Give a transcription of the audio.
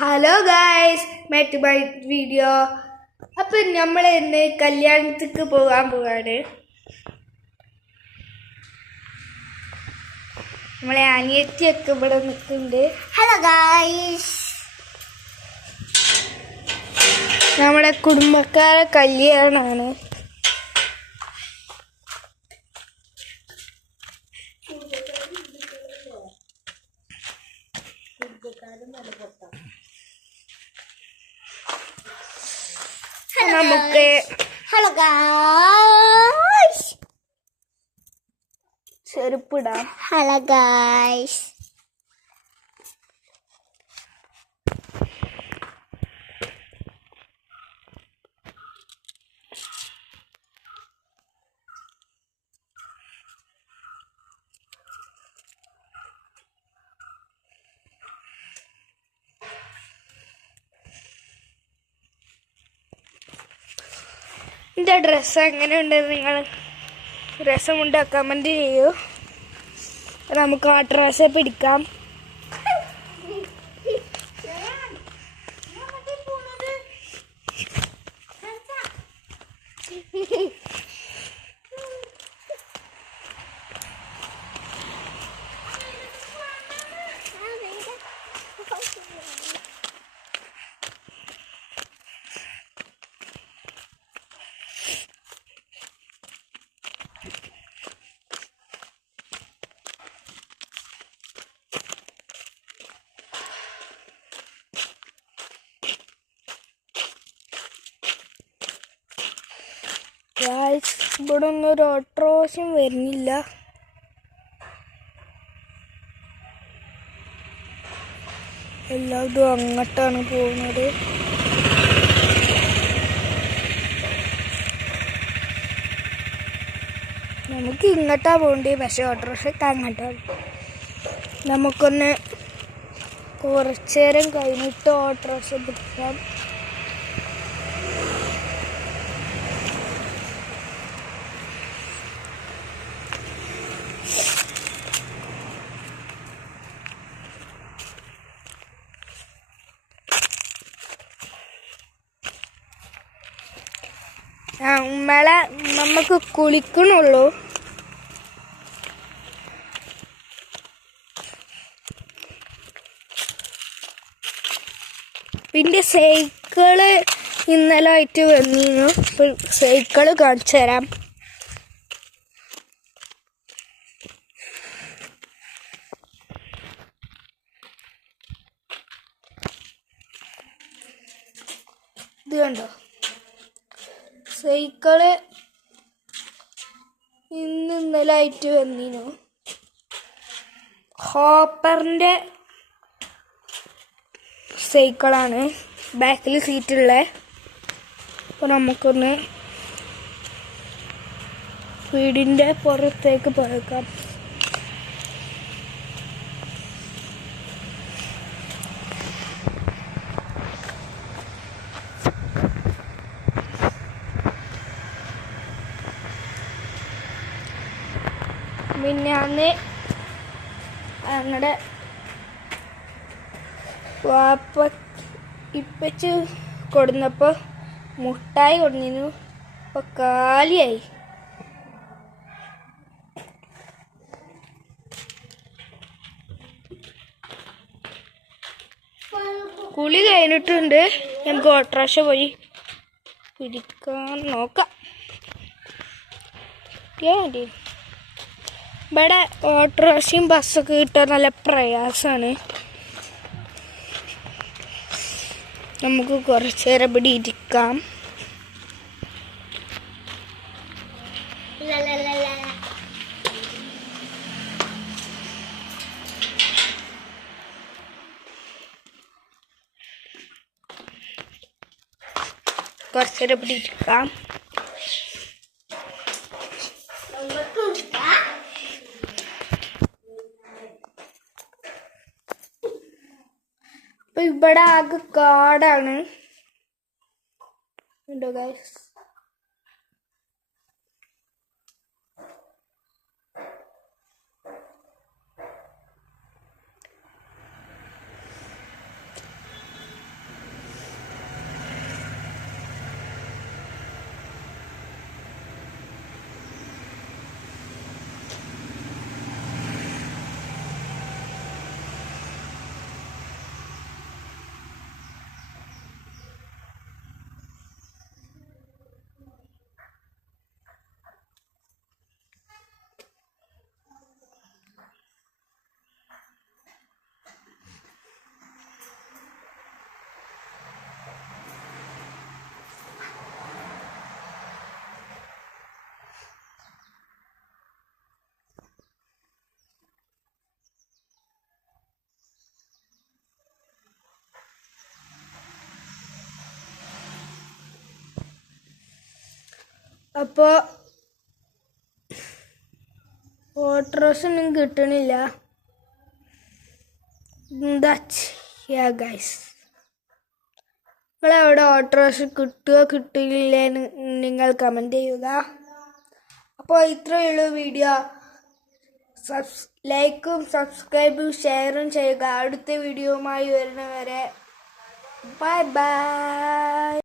Hello guys, back to my video. അപ്പം നമ്മൾ ഇന്ന് കല്യാണത്തിക്ക് പോകാൻ പോവാണ്. നമ്മളെ അനിയത്തിയൊക്കെ ഇവിടെ നിൽക്കുന്നുണ്ട്. ഹലോ ഗായ്സ്, നമ്മുടെ കുടുംബക്കാരെ കല്യാണമാണ്. നമുക്ക് ഹലോ ഗായ്സ്, ചെരുപ്പിടാം. Hello guys. എൻ്റെ ഡ്രസ്സ് എങ്ങനെയുണ്ട്? നിങ്ങൾ രസമുണ്ട് കമൻറ്റ് ചെയ്യൂ. നമുക്ക് ആ ഡ്രസ്സെ പിടിക്കാം. ഇവിടെ ഒന്നും ഒരു ഓട്ടോറിക്ഷയും വരുന്നില്ല. എല്ലാവരും അങ്ങോട്ടാണ് പോകുന്നത്. നമുക്ക് ഇങ്ങോട്ടാ പോകണ്ടേ, പക്ഷെ ഓട്ടോറിക്ഷയ്ക്ക് അങ്ങോട്ടാണ്. നമുക്കൊന്ന് കുറച്ചു നേരം കഴിഞ്ഞിട്ട് ഓട്ടോറിക്ഷ പിടിക്കാം. ഉമ്മളെ നമുക്ക് കുളിക്കണുള്ളൂ. പിന്നെ സൈക്കിള് ഇന്നലെ ആയിട്ട് വന്നിരുന്നു. സൈക്കിള് കാണിച്ചു തരാം. ഇത് കണ്ടോ, സൈക്കിള് ഇന്നലെ ആയിട്ട് വന്നിരുന്നു. ഹോപ്പറിൻ്റെ സൈക്കിളാണ്, ബാക്കിൽ സീറ്റുള്ള. അപ്പോൾ നമുക്കൊന്ന് വീടിൻ്റെ പുറത്തേക്ക് പോയേക്കാം. മിനിഞ്ഞാന്ന് ഞങ്ങളുടെ വാപ്പ ഇപ്പച്ച് കൊടുന്നപ്പോൾ മുട്ടായി കൊടുന്നിരുന്നു. അപ്പോൾ കാലിയായി. കുളി കഴിഞ്ഞിട്ടുണ്ട്. നമുക്ക് ഓട്ടോറിക്ഷ പോയി പിടിക്കാൻ നോക്കാം. ഇവിടെ ഓട്ടോറിക്ഷയും ബസ്സൊക്കെ കിട്ടാൻ നല്ല പ്രയാസമാണ്. നമുക്ക് കുറച്ച് നേരം ഇവിടെ ഇരിക്കാം. കുറച്ച് നേരം ഇവിടെ ഇരിക്കാം. അപ്പൊ ഇവിടെ ആകെ കാടാണ്. ഉണ്ടോ ഗൈസ്? അപ്പോൾ ഓട്ടോറിക്ഷ കിട്ടണില്ല. എന്താ ചെയ്യാ ഗൈസ്? നിങ്ങളവിടെ ഓട്ടോറിക്ഷ കിട്ടുകയോ കിട്ടില്ലെന്ന് നിങ്ങൾ കമൻറ്റ് ചെയ്യുക. അപ്പോൾ ഇത്രയേ ഉള്ളൂ വീഡിയോ. ലൈക്കും സബ്സ്ക്രൈബും ഷെയറും ചെയ്യുക. അടുത്ത വീഡിയോയുമായി വരുന്നവരെ ബൈ ബൈ.